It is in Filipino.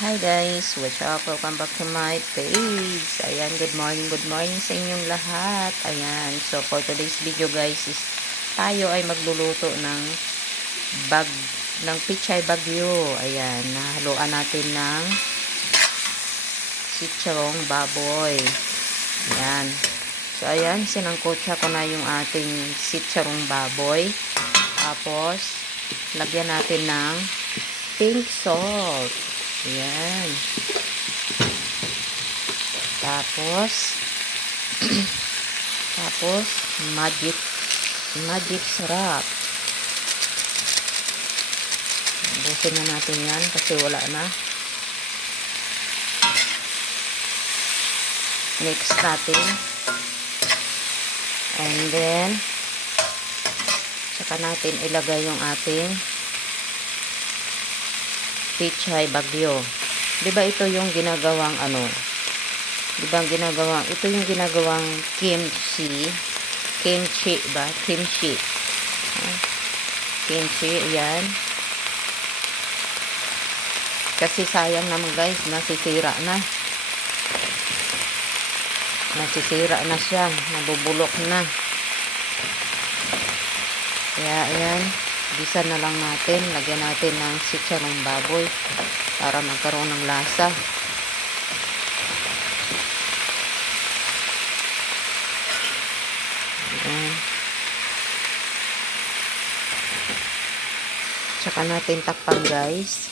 Hi guys, what's up? Welcome back to my page. Ayan, good morning sa inyong lahat. Ayan, so for today's video guys is tayo ay magluluto ng bag ng pichay bagyo. Ayan, nahaluan natin ng sitsarong baboy. Ayan. So ayan, sinangkotsa ko na yung ating sitsarong baboy. Tapos lagyan natin ng pink salt. Ayan. Tapos magic sarap. Busin na natin yan kasi wala na. Mix natin. And then saka natin ilagay yung ating pichay bagyo. 'Di ba ito yung ginagawang ito yung ginagawang kimchi ba? Kimchi. Kimchi, ayan. Kasi sayang naman guys, nasisira na. Nasisira na siya, nabubulok na. Kaya ayan, gisa na lang natin, lagyan natin ng sitsarong baboy para magkaroon ng lasa. Ayan. Tsaka natin takpan guys.